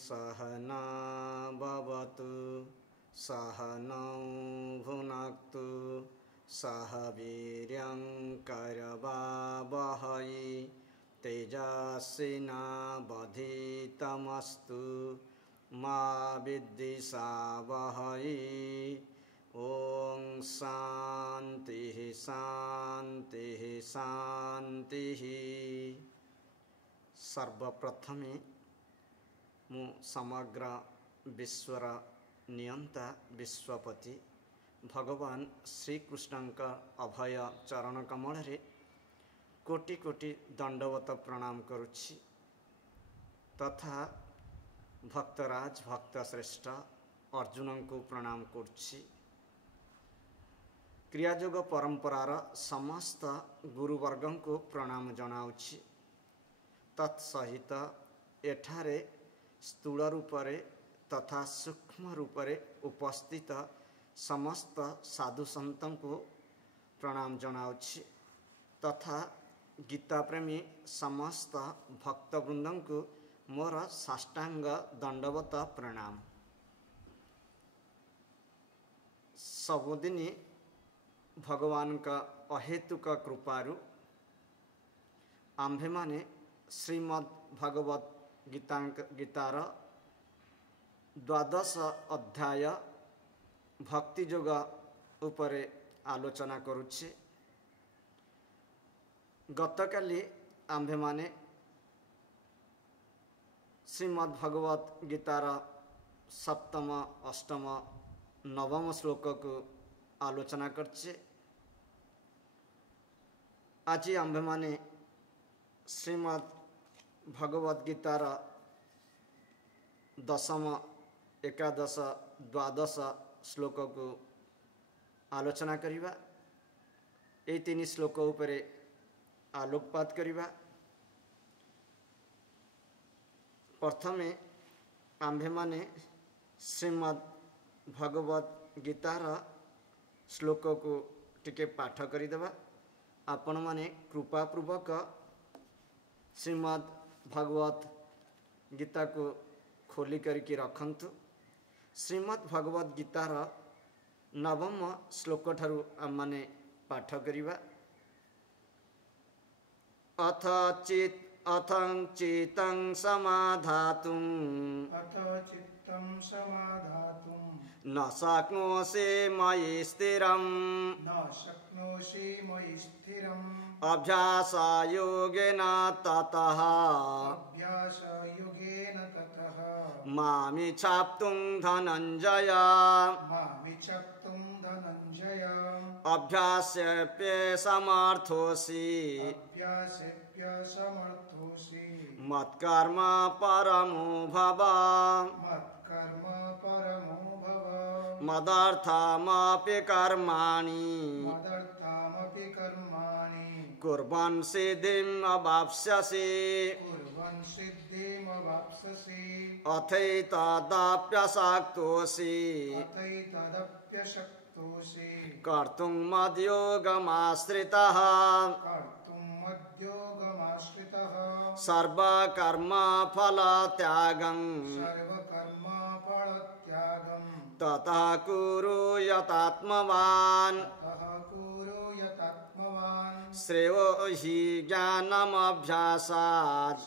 सहना भवतु सहनौ भुनक्तु सह वीर्यं करवावहै तेजस्विनावधीतमस्तु मा विद्विषावहै। ओम शांति शांति शांति। सर्वप्रथमे मु समग्र विश्वर नियंता विश्वपति भगवान श्रीकृष्णଙ୍କ अभय चरण कमल रे कोटि कोटि दंडवत प्रणाम करुछि तथा भक्तराज भक्तश्रेष्ठ अर्जुन को प्रणाम करुछि। क्रियायोग परंपरार समस्त गुरुवर्ग को प्रणाम जनाउछि। तत्सहित एठारे स्थूल रूपरे तथा सूक्ष्म रूपरे उपस्थित समस्त साधु संतों को प्रणाम जनाउछि तथा गीता प्रेमी समस्त भक्तवृंदों को मोर साष्टांग दंडवत प्रणाम। सबुदिन भगवान का अहेतुक कृपारु आम्भे माने श्रीमद् भगवत गीतार द्वादश अध्याय भक्ति योग उपरे आलोचना करुछि। गतकाली आम्भे माने श्रीमद् भगवत गीतार सप्तम अष्टम नवम श्लोक को आलोचना करछे। आज आम्भे माने श्रीमद् भगवत गीतार दशम एकादश द्वादश श्लोक को आलोचना करिबा। ए तीन श्लोक उपरे आलोकपात करिबा। प्रथमे आम्भे माने श्रीमद् भगवत गीतार श्लोक को टिके पाठ करिदेबा। आपण माने कृपापूर्वक श्रीमद् भगवत गीता को खोली करके रखंतु। श्रीमद् भगवत गीतार नवम श्लोक ठारू आम माने पाठ करिबा। अथ चित्तं समाधातुं न शक्नोषि मयि स्थिरम् अभ्यासयोगेन ततः मामिच्छाप्तुं धनञ्जय अभ्यासेऽप्यसमर्थोऽसि मत्कर्म परमो भव मदर्थमपि कर्माणि कुर्वन् सिद्धिम् अवाप्स्यसि अथैतदप्यशक्तोऽसि कर्तुं मद्योगमाश्रितः सर्वकर्मफलत्यागं ततः कुरु यतात्मवान् श्रेयो हि ज्ञानमभ्यासात्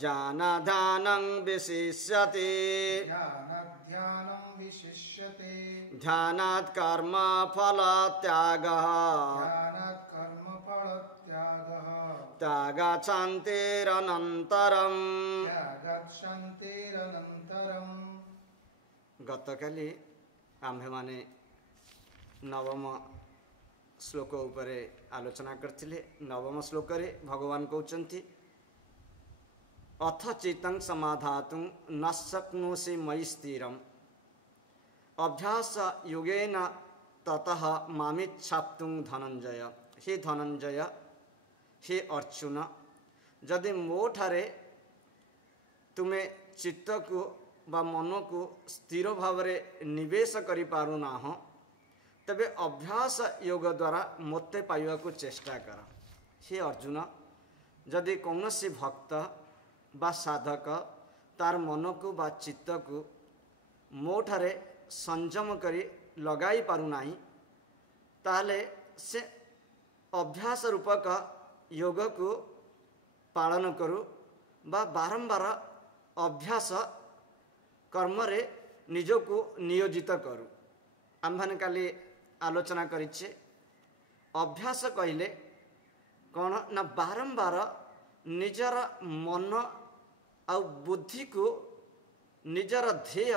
ज्ञानाधानं विशिष्यते ध्यानात् कर्मफलत्यागः त्यागात् शान्तिरनन्तरम्। गतकाली आम्भे माने नवम श्लोक उपरे आलोचना करथिले। नवम श्लोक रे भगवान कहउचंती अथ चित्तं समाधातुं न शक्नोषि मयि स्थिरम् अभ्यास योगेन ततः मामिच्छाप्तुं धनंजय। हे धनंजय, हे अर्जुन, जदि मो ठारे तुमे चित्त को बा मन को स्थिर भाव निवेश करि पारुना हो तबे अभ्यास योग द्वारा मते पाइबा को चेष्टा कर। हे अर्जुन, जदि कौनसी भक्त बा साधक तार मन को बा चित्त को मो ठारे संयम करी लगाई पारु नाही ताले से अभ्यास रूपक योग को पालन करू बा बारंबार अभ्यास कर्म रे निजको नियोजित करू। आम्भे काली आलोचना करिछे अभ्यास कहले कौन ना बारंबार निजर मन आ बुद्धि को निजर ध्येय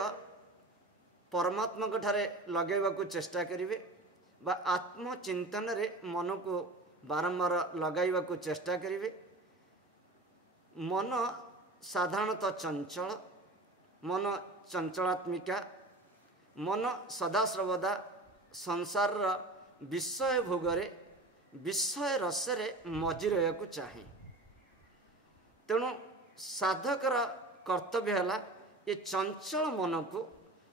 परमात्मा ठारे लगेवा को चेष्टा करिवे बा आत्मचिंतन रे मन को बारंबार लगाइवा को चेष्टा करिवे। मन साधारणतः चंचल मन चंचलात्मिका मन सदा सर्वदा संसार विषय भोगरे विषय रसरे मजी रहा चाहे। तेणु साधकर कर्तव्य है ये चंचल मन को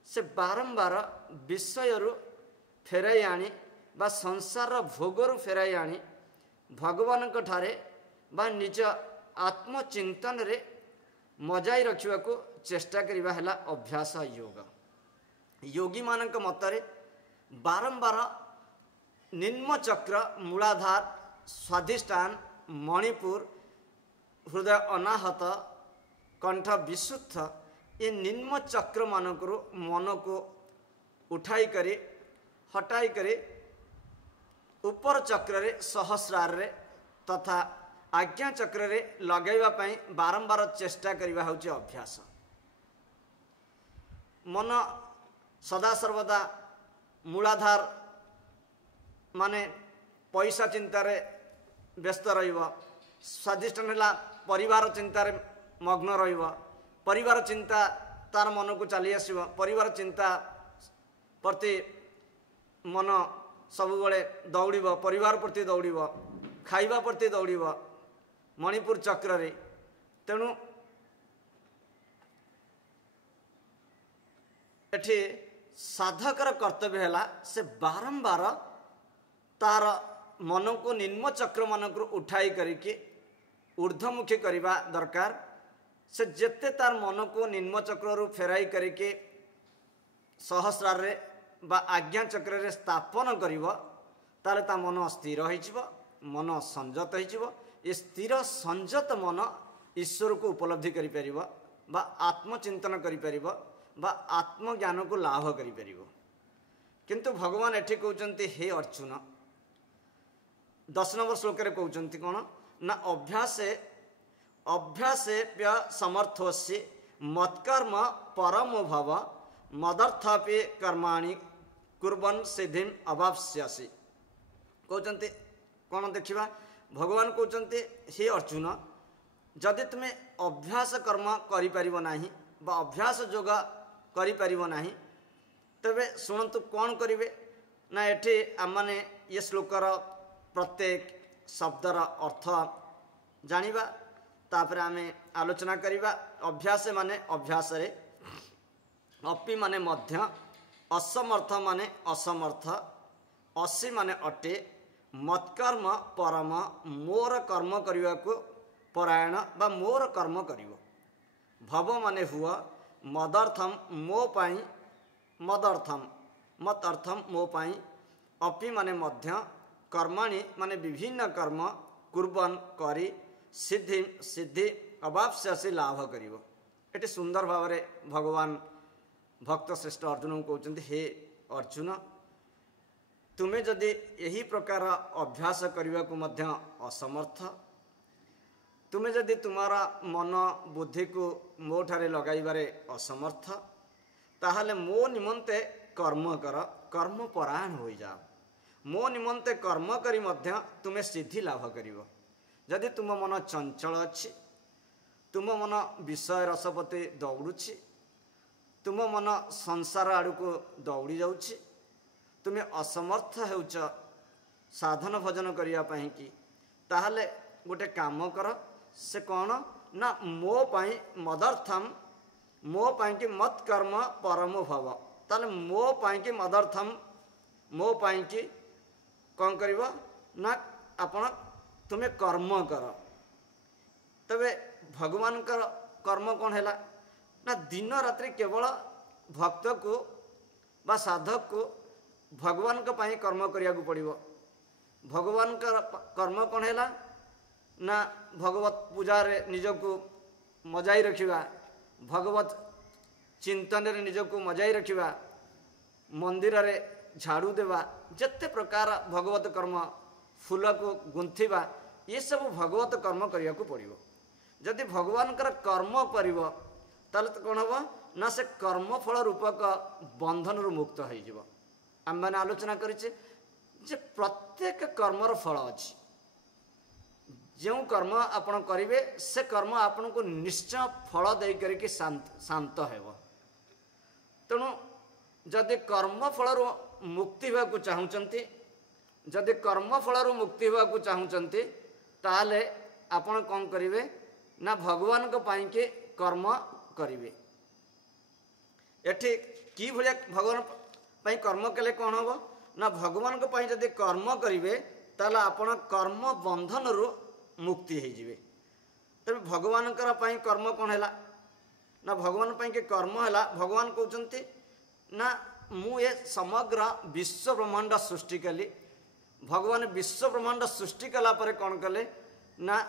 से बारंबार विषय फेराई आनी बा संसार भोगर फेराई आनी भगवान ठारे बा निज आत्मचिंतन रे मजाई रखा को चेष्टा करवा है अभ्यास योग। योगी मानक मतरे बारंबार निम्न चक्र मूलाधार स्वाधिष्ठान मणिपुर हृदय अनाहत कंठ विशुद्ध ये निम्न चक्र मानक मन को उठाई करे हटाई करे ऊपर चक्र रे सहस्रार रे तथा आज्ञा चक्र रे लगैवा पई बारंबार चेष्टा करवा होची अभ्यास। मन सदा सर्वदा मूलाधार माने पैसा चिंतार व्यस्त रहिबो स्वादिष्टान है परिवार चिंतार मग्न रहिबो परिवार चिंता तार मन को चली आसिबो परिवार चिंता प्रति मन सब बड़े दौड़िबो परिवार प्रति दौड़िबो खाइबा प्रति दौड़िबो मणिपुर चक्र रे। तेणु एठी साधकर कर्तव्य है से बारंबार तार मन को निम्न चक्र मानक उठाई करके ऊर्ध्वमुखी करवा दरकार। से जेते तार मन को निम्न चक्र फेराई करके सहस्रार रे बा आज्ञा चक्र रे स्थापन करिवो ताले ता मन स्थिर होइजिवो मन संयत होइजिवो। ये स्थिर संयत मन ईश्वर को उपलब्धि करि परिवो बा आत्मचिंतन करि परिवो बा आत्मज्ञान को लाभ करि परिवो। किंतु भगवान एठी कहउचंती हे अर्जुन 10 नंबर श्लोक रे कहउचंती कोन ना अभ्यासे समर्थोसि मत्कर्म परमो भव मदर्थापि कर्माणि कुर्वन् सिद्धिम अवाप्स्यसि। कहउचंती कोन देखिबा भगवान कहउचंती हे अर्जुन जदि तुमे अभ्यास कर्म करि परिबो नाही बा अभ्यास योग करि परिबो नाही तबे शुणु कौन करेंगे ना एठी आमने ये श्लोकर प्रत्येक शब्दर अर्थ जानिबा तापर आमे आलोचना करिबा। अभ्यास माने अभ्यास रे अपि माने मध्य असमर्थ माने असमर्थ असि माने अटे मत्कर्म परम मोर कर्म करिवा को परायण बा मोर कर्म करिवो। भव माने हुआ मदर्थम मो पाई मदर्थम मत अर्थम मो पाई अपि माने मध्य कर्माणि माने विभिन्न कर्म कुर्बन करी सिद्धि सिद्धि अवाप्स्यसि लाभ करिवो। एटी सुंदर भाव रे भगवान भक्त श्रेष्ठ अर्जुन को कहउचंती हे अर्जुन तुमे जदि यही प्रकार अभ्यास करने को मध्य असमर्थ तुमे जदि तुम्हारा मन बुद्धि को मो ठारे लगाइबारे असमर्थ ताहले मो निमंते कर्म कर कर्म परायण हो जाओ मो निमंते कर्म करी मध्य तुमे सिद्धि लाभ करिवो। जदि तुम मन चंचल अच्छी तुम मन विषय रसपति दौड़ुछि तुम मन संसार आड़ को दौड़ी जाउछि तुमे असमर्थ हेउच साधन भजन करिया पई कि ताहले गोटे काम कर से कौन ना मो पाई मदर्थम मो पाई कि मत कर्म परमो भव ताले मो पाई कि मदर्थम मो पाई कि कौन करिवो ना आपण तुमे कर्म कर। तबे भगवान कर्म कौन है ना दिन रात्रि केवल भक्त को बा साधक को भगवान कर्म करिया को पड़िबो। भगवान का कर्म कौन है ना भगवत पूजा रे निजको मजाई रखिबा, भगवत चिंतन रे निजको मजाई रखिबा, मंदिर रे झाड़ू देवा, जत्ते प्रकार भगवत कर्म फूल को गुंथिबा, ये सब भगवत कर्म करिया को पड़िबो। जदि भगवान कर्म करिबो ताले तो कौन हम ना से कर्म फल रूपक बंधन रु मुक्त हो जिवो। आम मैंने आलोचना करिचे जे प्रत्येक कर्मर फल अच्छी, जो कर्म आपण करिवे से कर्म आपण को निश्चय फल दे करके शांत हेबो। तेणु जदि कर्म फल मुक्ति होगा को चाहूँचंती, जदि कर्म फल मुक्ति होगा को चाहूँचंती ताले आपण कौन करिवे ना भगवान को पाई के कर्म करिवे। एठी की भलिया भगवान पाई कर्म कले कौन हम ना भगवान को पाई जदि कर्म करिवे ताला आपण कर्म बंधन रु मुक्ति हो जिवे। तब भगवान पाई कर्म कौन है ना भगवान पाई के कर्म है भगवान कहते ना मु ये समग्र विश्व ब्रह्मांड सृष्टि कली। भगवान विश्व ब्रह्मांड सृष्टि कला परे कौन कले ना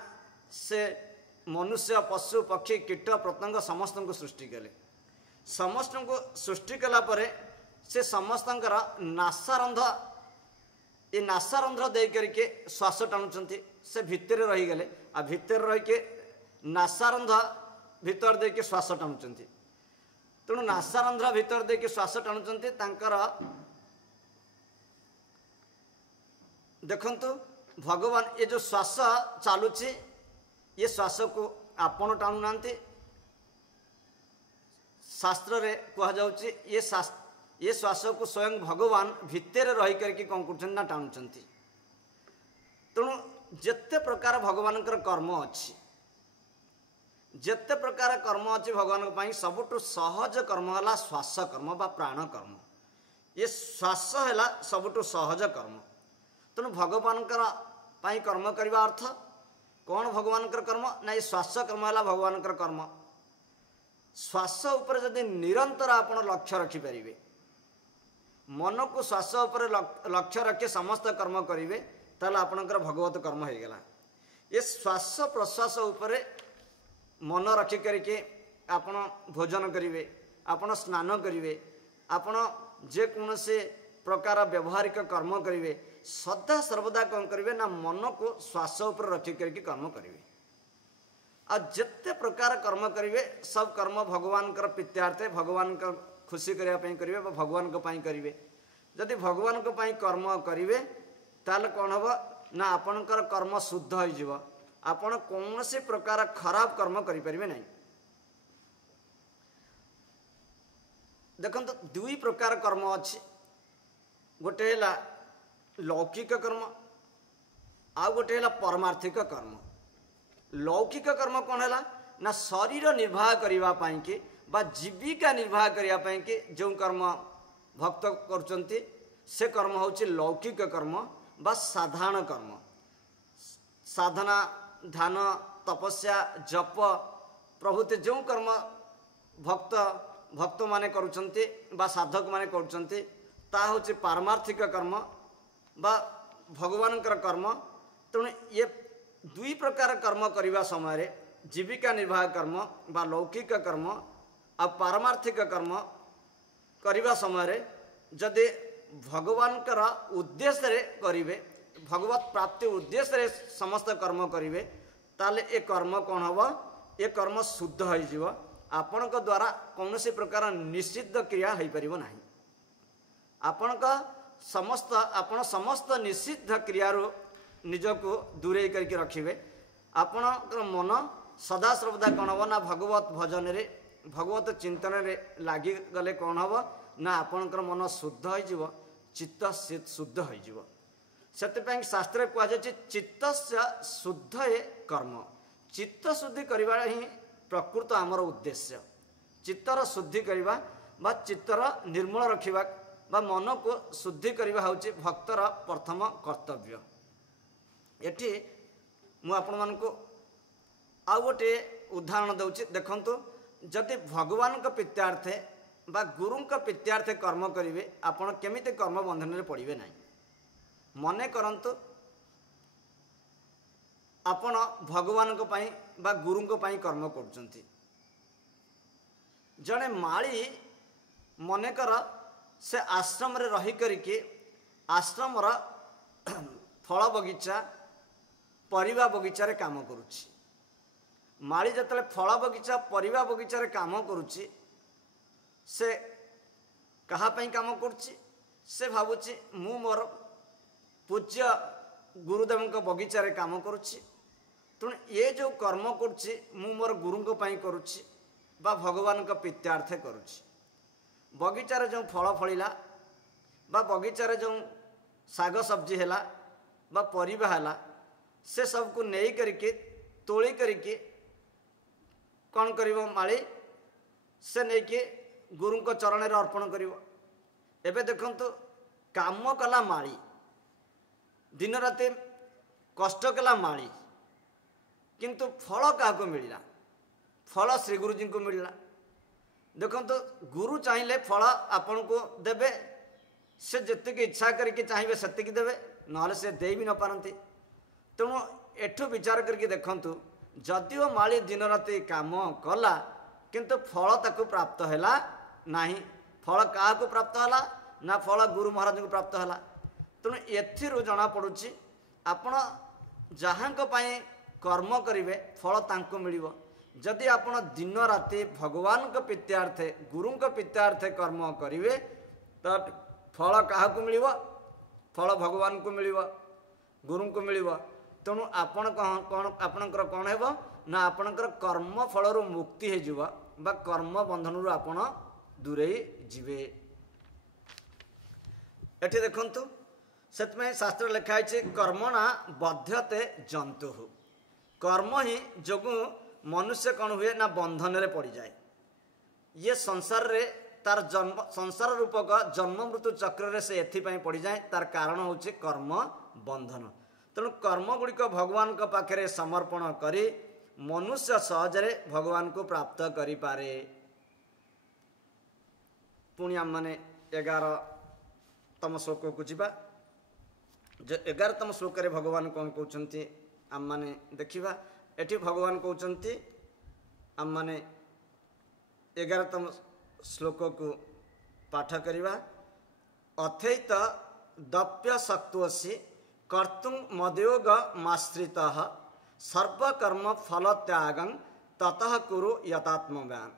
से मनुष्य पशु पक्षी कीट पतंग समस्त को सृष्टि कले। समस्त को सृष्टि कला परे से समस्त नासारंध्र ये नासारंध्र दे करके श्वास टाणुंट से भितर रहीगले आ भितर रही के नासारंध्र भितर दे के श्वास टाणुंट। तेणु नासारंध्र भितर दे के श्वास टाणुंट देखंतु भगवान ये जो श्वास चलुची ये श्वास को आपण टाणु नांती। शास्त्र रे कहा जाउची ये श्वास को स्वयं भगवान भितर रही करके कौन कर टाणुंट। तेणु जेते प्रकार भगवान कर्म अच्छी, जेते प्रकार कर्म अच्छी भगवान पाई सबुठु सहज कर्म है श्वास कर्म बा प्राण कर्म। ये श्वास है सबुठु सहज कर्म। तेणु भगवान पाई कर्म करने अर्थ कौन भगवान कर्म ना ये श्वास कर्म है भगवान कर्म। श्वास उपर जदि निरंतर आपण लक्ष्य रखिपारे, मन को श्वास उपर लक्ष्य रखी समस्त कर्म करेंगे ताला आपणकर भगवत कर्म हो गला। ये श्वास प्रश्वास उपर मन रखी करके आपण भोजन करेंगे, आपण स्नान करेंगे, आपण जेकोसी प्रकार व्यवहारिक कर्म करेंगे, सदा सर्वदा कौन करेंगे ना मन को श्वास उपर रखी करके कर्म करेंगे। आ जिते प्रकार कर्म करेंगे सब कर्म भगवान प्रीत्यार्थे भगवान का खुशी करने करेंगे, भगवान को पाई करेंगे। जदि भगवान को पाई कर्म करेंगे ताले कौन हम ना आपणकर कर्म शुद्ध हो, आपण कौन से प्रकार खराब कर्म करें नहीं। देखो दुई प्रकार कर्म अच्छी, गोटे है लौकिक कर्म आ गोटे है परमार्थिक कर्म। लौकिक कर्म कौन है ना शरीर निर्वाह करने के बा जीविका निर्वाह करने के जो कर्म भक्त कर से कर्म होची लौकिक कर्म बा साधारण कर्म। साधना ध्यान तपस्या जप प्रभृति जो कर्म भक्त माने करुचंती बा साधक माने करुचंती ता होची पारमार्थिक कर्म बा भगवान कर्म। तेणु ये दुई प्रकार कर्म करने समय जीविका निर्वाह कर्म बा लौकिक कर्म आ पारमार्थिक कर्म करने समय जदि भगवान उद्देश्य करेंगे, भगवत प्राप्ति उद्देश्य समस्त कर्म करेंगे ताले ए कर्म कौन हम ये कर्म शुद्ध हो आपण द्वारा कौन सी प्रकार निषिद्ध क्रिया हो पार ना। आपण समस्त निषिद्ध क्रिया निजको दूरे करके रखिए। आपण मन सदा सर्वदा कौन हम ना भगवत भजन रे भगवत चिंतन रे लगी गले कौन हम ना आपणकर मन शुद्ध हो, चित्त शुद्ध हो। से शास्त्र कहुच्छे चित्त शुद्ध है कर्म। चित्त शुद्धि करवा ही प्रकृत आमर उद्देश्य। चित्तर शुद्धि करवा बा चित्तर निर्मल रखा बा मन को शुद्धि करवा होची भक्तर प्रथम कर्तव्य। एठी मु आपण मानको आ गोटे उदाहरण दूची देखंतु जदि भगवान प्रीत्यार्थे बा गुरु प्रीत्यार्थे कर्म करेंगे आपण केमिति कर्म बंधन में पड़े ना मन करंतु आपण भगवान बा गुरु कर्म कर जड़े माली मनकर से आश्रम रे रही करके आश्रम फल बगीचा परिवा बगीचा रे काम करुछि माली जतले फल बगीचा परिवा बगीचा रे काम करुछि से कहा पई काम करुछि से भाबुछि मु मोर पूज्य गुरुदेव बगीचा रे काम करुछि तेणु ये जो कर्म करुछि मु मोर गुरु पई करुछि बा भगवान प्रीत्यार्थे करुछि बगीचार जो फल फलिला बा बगीचार जो साग सब्जी है बा परिबा है से सब को नहीं करके तोली करके कौन करिवो माली से नहीं कि गुरु को चरण रे अर्पण करिवो एबे देखंतु काम कला माली दिन राति कष्ट कला माली किंतु फल क्या को मिलला फल श्री गुरुजी को मिलला देखंतु गुरु चाहिए फल आपन को देबे से जतिक इच्छा करके चाहिए सेतिक देबे नहले से दे भी न पारंती तेणु एठु विचार करके देखंतु जदिओ माली दिन राति काम कला किंतु फल ताकू प्राप्त हैला नाही फल क्या प्राप्त हैला ना फल गुरु महाराज को प्राप्त हैला तेणु एथिरु जना पड़ुछि आपण जहां कर्म करिवे फल तांको मिलिबो जदि आपण दिन राति भगवान प्रीत्यार्थे गुरु प्रीत्यार्थे कर्म करिवे तो फल क्या मिलिबो फल भगवान को मिलिबो गुरु को मिलिबो तेणु आपण कौन आपणकर कौन हेबो ना आपणकर कर्म फलरू मुक्ति हे जिवो बा कर्म बंधनरू आपण दूरे जिवे एठी देखंतु सेतमे शास्त्र लिखाई छे कर्मणा बध्यते जंतु कर्म ही जोगु मनुष्य कौन हुए ना बंधन रे पड़ जाए ये संसार रे तार जन्म संसार रूपक जन्म मृत्यु चक्र रे से एथिपाई पड़ जाए तार कारण होचे कर्म बंधन तेणु कर्म गुड़िक भगवान को पाखे समर्पण करी मनुष्य सहजरे भगवान को प्राप्त करि पारे पुणी आम माने 11तम श्लोक को जीवा जो 11तम श्लोक रे भगवान कौन कहउछंती आम माने देखिबा एठी भगवान कहउछंती आम माने 11तम श्लोक को पाठ करिबा अथैत दप्य शक्तोसि कर्तुं मदयोग माश्रितः सर्वकर्म फल त्यागं ततः कुरु यतात्मवान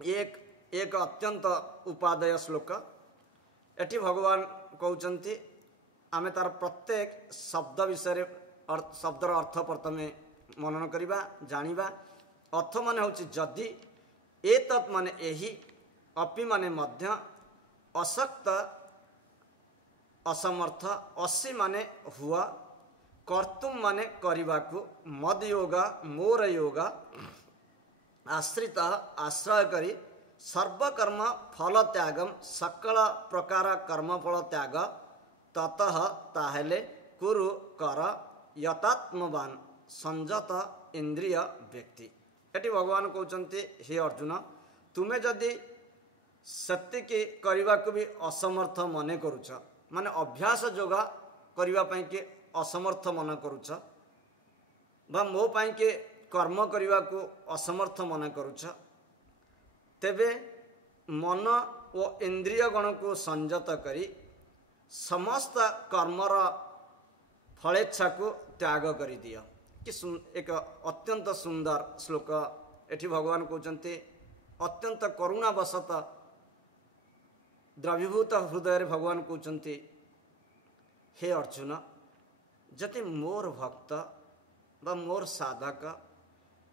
एक अत्यंत उपादेय श्लोक एठी भगवान कहउछंती आमे तार प्रत्येक शब्द विषय शब्दर अर्थ प्रथमे मनन करिबा जानिबा अर्थ माने होछि जदि एतत् माने एही अपि माने मध्य अशक्त असमर्थ असी माने हुआ कर्तुम माने करिबाकु मद योग मोर योग आश्रित आश्रय करी सर्वकर्म फल त्यागम सकल प्रकार कर्म फल त्याग ततः ताहेले कुरु कर यतात्मवान संजत इंद्रिय व्यक्ति एटी भगवान कहते हे अर्जुन तुम्हें जदि सत्य करने को भी असमर्थ मन करुच माने अभ्यास योगा करने के असमर्थ मन करुच बा मो पाई के कर्म करने को असमर्थ मन करुच तेबे मन और इंद्रिय गण को संजत करी समस्त कर्मर फलेच्छा को त्याग करि दियो कि एक अत्यंत सुंदर श्लोक एठी भगवान कहते अत्यंत करुणावशत द्रवीभूत हृदय भगवान कहते हे अर्जुन जति मोर भक्त बा मोर साधक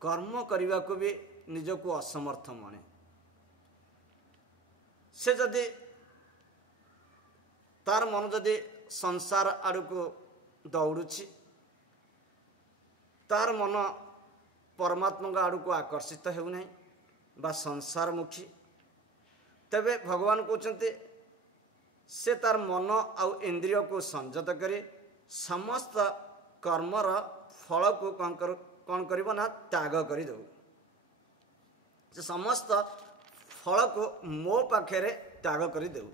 कर्म करने को भी निजको असमर्थ मने से जदि तार मन जदि संसार आड़ को दौड़ुछि तार मन परमात्मा आड़ को आकर्षित होना बा संसार मुखी तेबे भगवान कहते से तार मन आउ इंद्रिय को संजत करे समस्त कर्मर फल को कौन करिबो ना त्याग करि दउ से समस्त फल को मो पाखे त्याग करि देउ।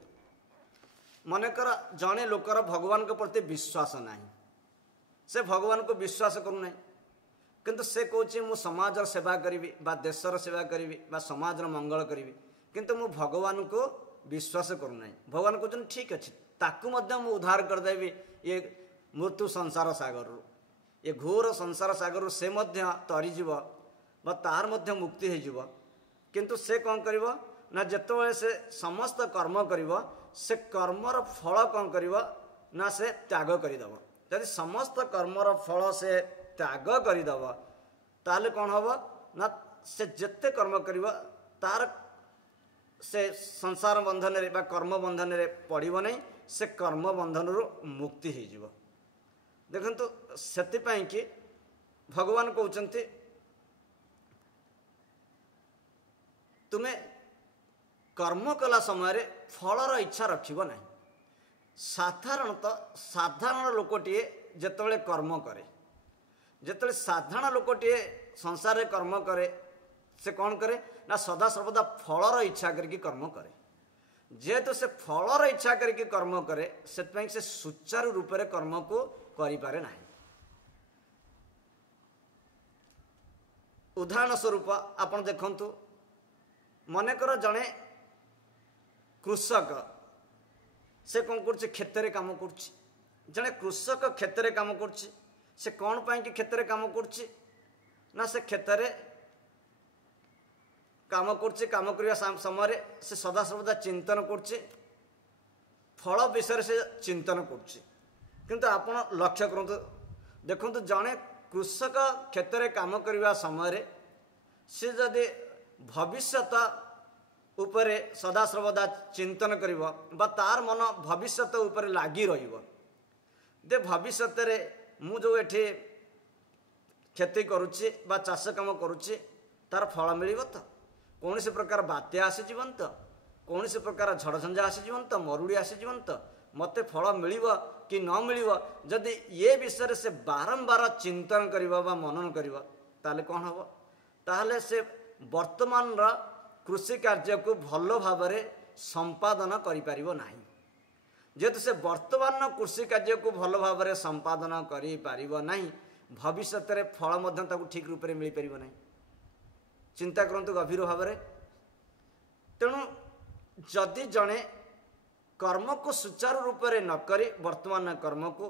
मनकर जड़े लोकर भगवान के प्रति विश्वास ना से भगवान को विश्वास करूना किंतु से कौच मु समाज सेवा करी देशर सेवा करी समाज मंगल करी किंतु मु भगवान को विश्वास करूना। भगवान कहते ठीक अच्छे ताकू मु उद्धार करदेवी ये मृत्यु संसार सागर ये घोर संसार सागर से तरीज तार मुक्ति हो किंतु से कौन कर ना जिते से समस्त कर्म कर से कर्मर फल कौन कर ना से त्याग करदेव। यदि समस्त कर्मर फल से त्याग करदेव ताले कौन हम ना से जिते कर्म कर तार से संसार बंधन रे बा कर्म बंधन रे पड़ो नहीं से कर्म बंधन रु मुक्ति हो। देखंतु सेतिपाई कि भगवान कहते तुम्हें कर्म कला समय फलर इच्छा रखिब नहीं। साधारण लोकटे जिते कर्म करे जिते साधारण लोकटे संसार रे कर्म करे से कौन करे ना सदा सर्वदा फलर इच्छा करके कर्म करे। जेहेतु से फलर इच्छा करके कर्म करे से सुचारू रूप से कर्म को करि पारे नाही। उदाहरण स्वरूप आपण देखंतु मनकर जड़े कृषक से कौन कर खेत रे काम कर जड़े कृषक खेत रे काम कर से कौन पाई कि खेत रे काम कर ना से खेत रे काम करने समय से सदा सर्वदा चिंतन कर फल विषय से चिंतन कर आपण लक्ष्य करंतु देखंतु जड़े कृषक क्षेत्र में काम करने समय से जदि भविष्यत उपरे सदा सर्वदा चिंतन करिवो बा तार मन भविष्यत उपरे लागी रहिवो दे भविष्यत रे मु जो एठी खेती करुच्ची बा चाष काम करुच्ची तार फल मिलिबो तो कौन से प्रकार बात्या आसी जीवन तो कौन से प्रकार झड़झंझा आसी जीवन तो मरुड़ी आसी जीवन तो मते फल मिलिबो कि न मिलिबो जदि ये विषय से बारंबार चिंतन करिवो बा मनन करिवो ताले कौन हबो ताले से वर्तमान रा कृषि कार्य को भल भाव संपादन करिपारिबो नाही। जेहेतु से वर्तमान कृषि कार्य को भल भाव संपादन करिपारिबो नाही भविष्यत रे फल मध्य ताकू ठीक रूप से मिल पारिबो नाही। चिंता करंतु गभीर भाव में तेणु जदि जड़े कर्म को सुचारू रूप से नक वर्तमान कर्म को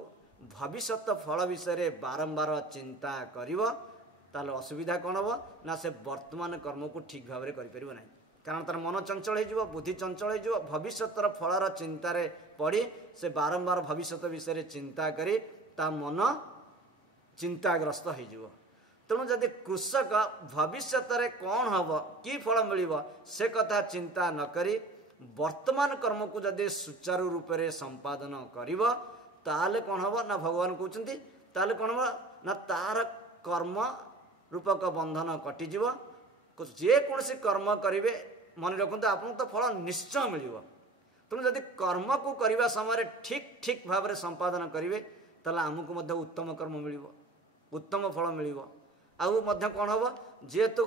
भविष्यत फल विषय बारंबार चिंता करिवो ताले असुविधा कौन हम ना से वर्तमान कर्म को ठीक भाव में करिपारिबो नाही। कारण तार मन चंचल हो बुद्धि चंचल हो भविष्यतर फलर चिंतार पड़ी से बारंबार भविष्यत विषय चिंता करी ता मन चिंताग्रस्त हो। तेणु जदि कृषक भविष्यत कौन हम कि फल मिल से कथा चिंता न करी वर्तमान कर्म को जदि सुचारू रूप से संपादन कर ताले कौन हम ना भगवान कहते ताले कौन हम ना तार कर्म रूपक बंधन कटिज जेकोसी कर्म करेंगे मन रखते आपको तो फल निश्चय मिल। तेणु जदि कर्म को करने समय ठीक ठीक भाव में संपादन करेंगे ताले आमको उत्तम कर्म मिल उत्तम फल मिल आउ कौन हम जेहेतु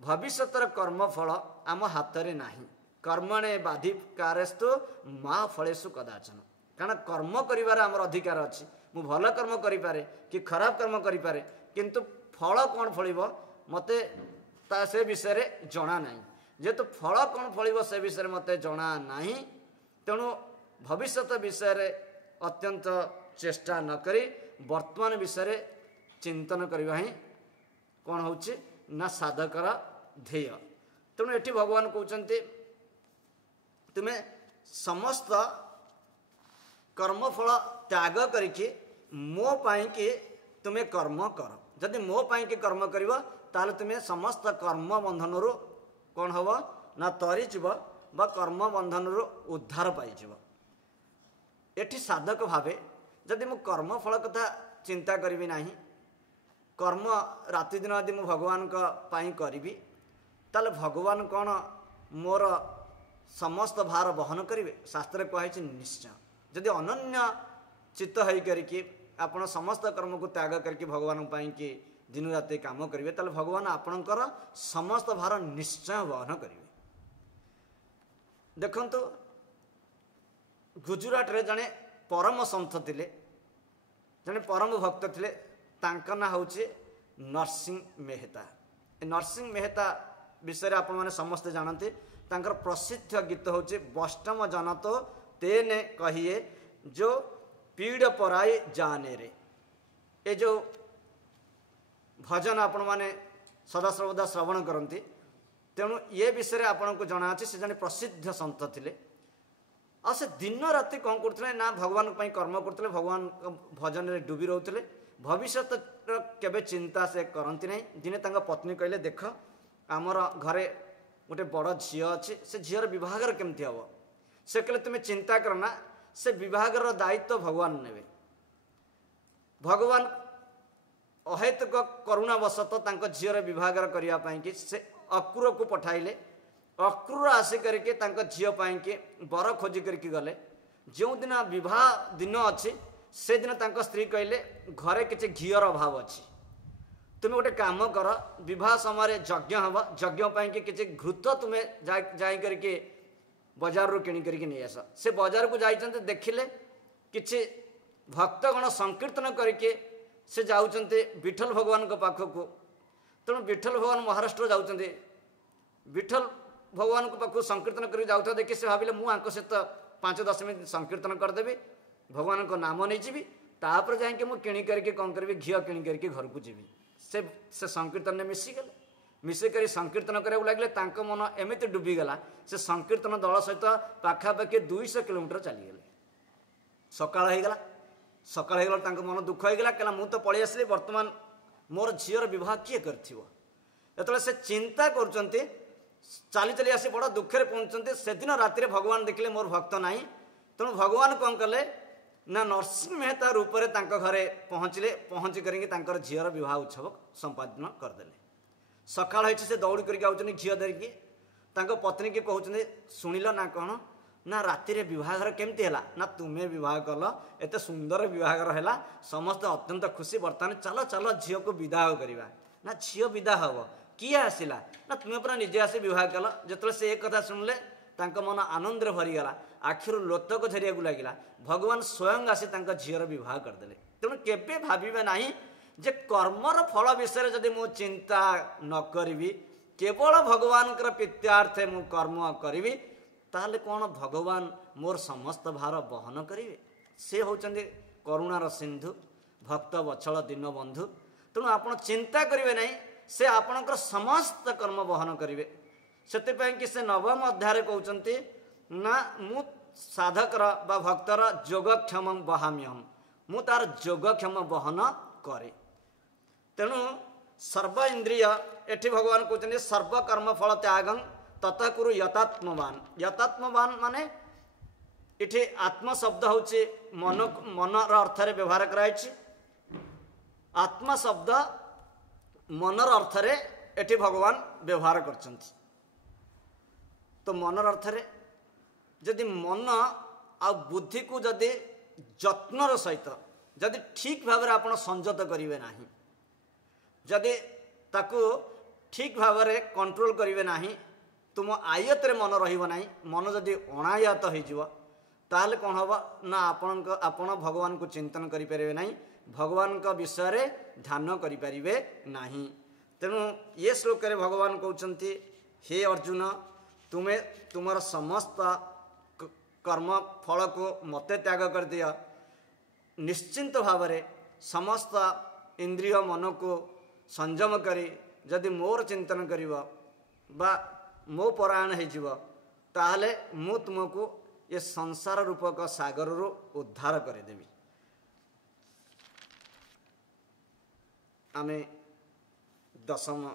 भविष्यतर कर्म फल आम हाथ में नाही कर्मणे बाधि कार्यस्तु माँ फलेषु कदाचन कारण कर्म करिवार आमर अधिकार अच्छी मु भल कर्म करें कि खराब कर्म करें किंतु फल कौन फल मते से विषय जना ना जेहेतु फल कौन फल से विषय मते जना ना तेणु भविष्यत विषय अत्यंत चेष्टा न करी वर्तमान विषय चिंतन करवा ही कौन हो ना साधकर ध्येय। तेणु ये भगवान कहते तुम्हें समस्त कर्मफल त्याग करके मो पाई कि तुम्हें कर्म कर जदि मो पाई कि कर्म कर ताले तुम्हें समस्त कर्म बंधन रु कौन हम ना तरीज बा कर्म बंधन रु उद्धार पाइज। एठी साधक भावे जदि मु कर्म फल कथा चिंता करी ना कर्म राति दिन यदि मु भगवान पाई करी ताले भगवान कौन मोर समस्त भार बहन करेंगे शास्त्र कहुई निश्चय जदि अनन्य चित्त हो करके आपण समस्त कर्म को त्याग करके भगवान पाई कि दिन राति काम करेंगे ताले भगवान आपणकर समस्त भार निश्चय वहन करेंगे। देखंतु गुजरात रे जने परम संत थिले, जने परम भक्त थिले, तांका ना होचे नरसिंह मेहता। नरसिंह मेहता विषय आपण माने समस्त जानते। तांकर प्रसिद्ध गीत होचे वैष्णव जन तो तेने कहिए जो पीड़ पराई जाने रे। ए जो भजन आपण माने सदा सर्वदा श्रवण करती, तेणु ये विषय आपन को जना अछि। से जने प्रसिद्ध संत थिले आ से दिन राति कौन करते ना भगवान पर कर्म करते, भगवान भजन रे डूबी रोते, भविष्य केबे चिंता से करती नहीं। दिने तांका पत्नी कहले देख आमर घरे गोटे बड़ झील अच्छी, से झीर विभागर केमती हम। से कहले तुम्हें चिंता करना, से विभागर दायित्व भगवान नेबे। भगवान अहेतुक करुणावशत तांको झीर विभागर करिया पई कि से अक्रूर को पठाइले। अक्रूर आसी करके तांको झील पई कि बर खोजी करके गले। जो दिन विवाह दिन अच्छी से दिन तांको स्त्री कहले घरे किछि घीर अभाव अच्छी, तुम्हें गोटे काम कर, विवाह समय यज्ञ हम, यज्ञ कि किछि घृत तुम्हें जाई करके बाजार रू किणी करके नहीं आस। से बाजार को जाइछन्ते देखिले किछि भक्तगण संकीर्तन करके से जाउछन्ते विठल भगवान को पाखक। तेणु विठल भगवान महाराष्ट्र जाउछन्ते, विठल भगवान को पाखक संकीर्तन करके जाउथा देखि से भाविले मु आंको सहित 5-10 मिनिट संकीर्तन करदेबी, भगवान को नाम नहीं जीवी, तापर जाके मुझे किणी करके कौन करी घी किणी करके घर को जीवी। से संकीर्तन में मिसीगले, मिसिक संकीर्तन कराया लगे, तांको मन एमती डूबीगला से संकीर्तन दल सहित पाखापाखि 200 किलोमीटर चलीगले। सकाळ होगला, सकाळ होगला तांको मन दुख होगला, कहला मु तो पळी आसली, वर्तमान मोर झीर विवाह किए करथिबो। एतले से चिंता करचंती, चाली चली आसी बड़ दुखे पहुंचते। से दिन राति भगवान देखिले मोर भक्त नाही, तेणु भगवान कौन कले ना नरसिंह मेहता रूप में तांको घरे पहुँचले। पहुँची करके झीर विवाह उत्सव संपादन करदेले। सकाळ होइछि से दौड़ी करके आउछनी झील धरिकी, तांको पत्नी के कहउछनी सुनिल ना कौन ना राति रे विवाहर केमती हैला ना तुम्हें विवाह कल, एते सुंदर विवाहर हैला, समस्त अत्यंत खुशी। बर्तमान चलो चलो झील को विदाह करवा ना, झील विदा हम किए आसला ना तुम्हें पूरा निजे आसी विवाह कल। जो से एक कथा शुणिले तांको मन आनंद भरीगला, आखिर लोतक झरिया लगिला। भगवान स्वयं आसी तांको झीर विवाह करदेले। तेणु केबे भाविबे नाही जे कर्मर फल विषय जदि मु चिंता न करी, केवल भगवान प्रीत्यार्थे मु कर्म करी, ताहले कौन भगवान मोर समस्त भार बहन करेंगे। से होचंदी करुणार सिंधु, भक्त वत्सल दीनबंधु। तेणु आपण चिंता करेंगे नहीं, से आपणकर समस्त कर्म बहन करेंगे। से कि से नवम अध्याय कहते ना मु साधकर बा भक्तर योगक्षम बहाम्यहम, मु तार योगक्षम बहन करे। तेणु सर्व इंद्रिय एठी भगवान कहते सर्वकर्म फल त्यागं तथा कुरु यतात्मवान। यतात्मवान माने इठी आत्म शब्द होचे मन, मनर अर्थ रे व्यवहार कराई। आत्मा शब्द मनर अर्थ रे एठी भगवान व्यवहार करछन्ति। तो मनर अर्थ रे जदि मन आ बुद्धि को जदि जत्नर सहित जदि ठीक भाव में आपण संयत करेंगे ना, जदि ताकू ठीक भाव में कंट्रोल करेंगे ना, तुम आयत रे मन रहिबो नाही, मन जदि अणायत हो ताहले कौन हम ना आपण भगवान को चिंतन करि परिबे नाही, भगवान का विषय रे ध्यान करि परिबे नाही। तेणु ये श्लोक रे भगवान कहउछन्ति हे अर्जुन, तुम्हें तुमर समस्त कर्म फल को मते त्याग कर दिया। निश्चिंत भाव में समस्त इंद्रिय मन को संयम करी जदि मोर चिंतन करिबा बा मो परायण हो, ताहले मु तुमको ये संसार रूपक सागर रू उद्धार करदेवी। आमे दशम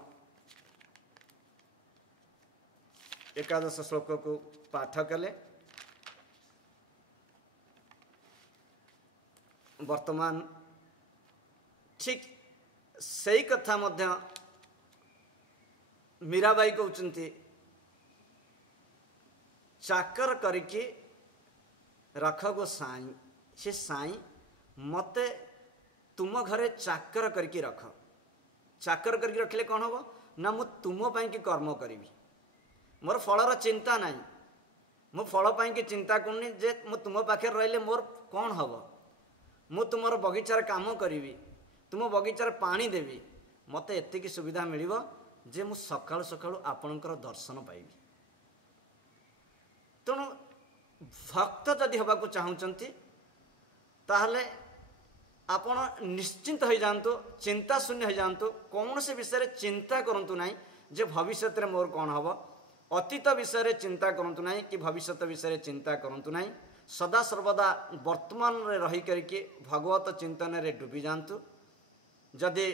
एकादश श्लोक को पाठ कले। वर्तमान ठीक सही कथा मध्य मीराबाई कहते चाकर करके रख गो साई, से साई मते तुम घरे चाकर करके रख। ଚାକର କରିକି ରଖିଲେ କ'ଣ ହେବ ନା ମୁଁ ତୁମ ପାଇଁକି କର୍ମ କରିବି, ମୋର ଫଳର ଚିନ୍ତା ନାହିଁ, ମୁଁ ଫଳ ପାଇଁକି ଚିନ୍ତା କରୁନି ଯେ ମୁଁ ତୁମ ପାଖରେ ରହିଲେ ମୋର କ'ଣ ହେବ, ମୁଁ ତୁମର ବଗିଚାରେ କାମ କରିବି, ତୁମ ବଗିଚାରେ ପାଣି ଦେବି, ମୋତେ ଏତିକି ସୁବିଧା ମିଳିବ ଯେ ମୁଁ ସକାଳୁ ସକାଳୁ ଆପଣଙ୍କର ଦର୍ଶନ ପାଇବି। ତେଣୁ ଭକ୍ତ ଯଦି ହେବାକୁ ଚାହୁଁଛନ୍ତି ତାହେଲେ ଆପଣ ନିଶ୍ଚିନ୍ତ ହୋଇଯାଆନ୍ତୁ, ଚିନ୍ତା ଶୂନ୍ୟ ହୋଇଯାଆନ୍ତୁ, କୌଣସି ବିଷୟରେ ଚିନ୍ତା କରନ୍ତୁ ନାହିଁ ଯେ ଭବିଷ୍ୟତରେ ମୋର କ'ଣ ହେବ, ଅତୀତ ବିଷୟରେ ଚିନ୍ତା କରନ୍ତୁ ନାହିଁ କି ଭବିଷ୍ୟତ ବିଷୟରେ ଚିନ୍ତା କରନ୍ତୁ ନାହିଁ, ସଦାସର୍ବଦା ବର୍ତ୍ତମାନରେ ରହିକରିକି ଭଗବତ ଚିନ୍ତନରେ ଡୁବି ଯାଆନ୍ତୁ। ଯଦି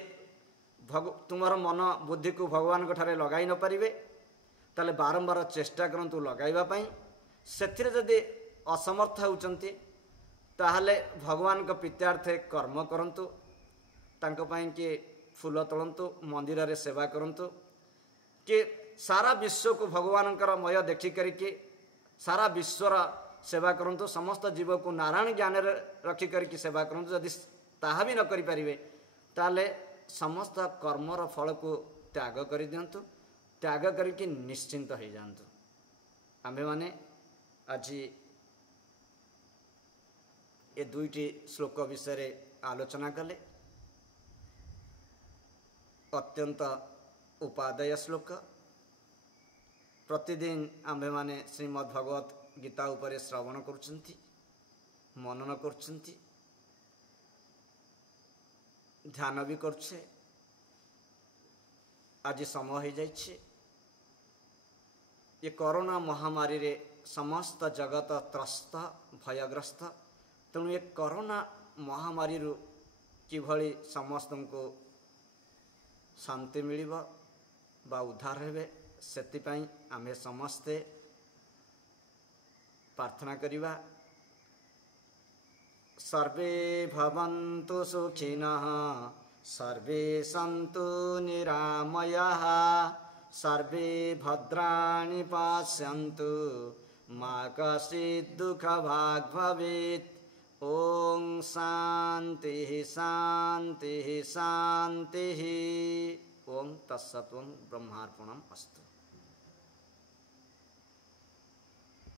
ତୁମର ମନ ବୁଦ୍ଧିକୁ ଭଗବାନଙ୍କ ଠାରେ ଲଗାଇ ନ ପାରିବେ ତାହେଲେ ବାରମ୍ବାର ଚେଷ୍ଟା କରନ୍ତୁ ଲଗାଇବା ପାଇଁ। ସେଥିରେ ଯଦି ଅସମର୍ଥ ହେଉଛନ୍ତି ତାହେଲେ ଭଗବାନଙ୍କ ପ୍ରୀତ୍ୟାର୍ଥେ କର୍ମ କରନ୍ତୁ, ତାଙ୍କ ପାଇଁ କି ଫୁଲ ତୋଳନ୍ତୁ, ମନ୍ଦିରରେ ସେବା କରନ୍ତୁ, କି ସାରା ବିଶ୍ୱକୁ ଭଗବାନଙ୍କର ମୟ ଦେଖିକରିକି ସାରା ବିଶ୍ୱର ସେବା କରନ୍ତୁ, ସମସ୍ତ ଜୀବକୁ ନାରାୟଣ ଜ୍ଞାନରେ ରଖିକରିକି ସେବା କରନ୍ତୁ। ଯଦି ତାହା ବି ନ କରିପାରିବେ ତାହେଲେ ସମସ୍ତ କର୍ମର ଫଳକୁ ତ୍ୟାଗ କରିଦିଅନ୍ତୁ, ତ୍ୟାଗ କରିକି ନିଶ୍ଚିନ୍ତ ହୋଇଯାଆନ୍ତୁ। ଆମ୍ଭେମାନେ ଆଜି ଏ ଦୁଇଟି ଶ୍ଲୋକ ବିଷୟରେ ଆଲୋଚନା କଲେ। ଅତ୍ୟନ୍ତ ଉପାଦେୟ ଶ୍ଲୋକ। ପ୍ରତିଦିନ ଆମ୍ଭେମାନେ ଶ୍ରୀମଦ୍ ଭଗବତ ଗୀତା ଉପରେ ଶ୍ରବଣ କରୁଛନ୍ତି, ମନନ କରୁଛନ୍ତି, ଧ୍ୟାନ ବି କରୁଛେ। ଆଜି ସମୟ ହୋଇଯାଇଛି। ଏ କରୋନା ମହାମାରୀରେ ସମସ୍ତ ଜଗତ ତ୍ରସ୍ତ ଭୟଗ୍ରସ୍ତ। ତେଣୁ ଏ କରୋନା ମହାମାରୀରୁ କିଭଳି ସମସ୍ତଙ୍କୁ ଶାନ୍ତି ମିଳିବ ବା ଉଦ୍ଧାର ହେବେ ସେଥିପାଇଁ ଆମେ ସମସ୍ତେ ପ୍ରାର୍ଥନା କରିବା। ସର୍ବେ ଭବନ୍ତୁ ସୁଖିନଃ, ସର୍ବେ ସନ୍ତୁ ନିରାମୟଃ, ସର୍ବେ ଭଦ୍ରାଣି ପଶ୍ୟନ୍ତୁ, ମା କଶ୍ଚିତ୍ ଦୁଃଖଭାଗ୍ ଭବେତ୍। ଓಂ ଶାନ୍ତି ଶାନ୍ତି ଶାନ୍ତି। ଓಂ ତତ୍ସତ୍। ଓಂ ବ୍ରହ୍ମାର୍ପଣମ୍ ଅସ୍ତୁ।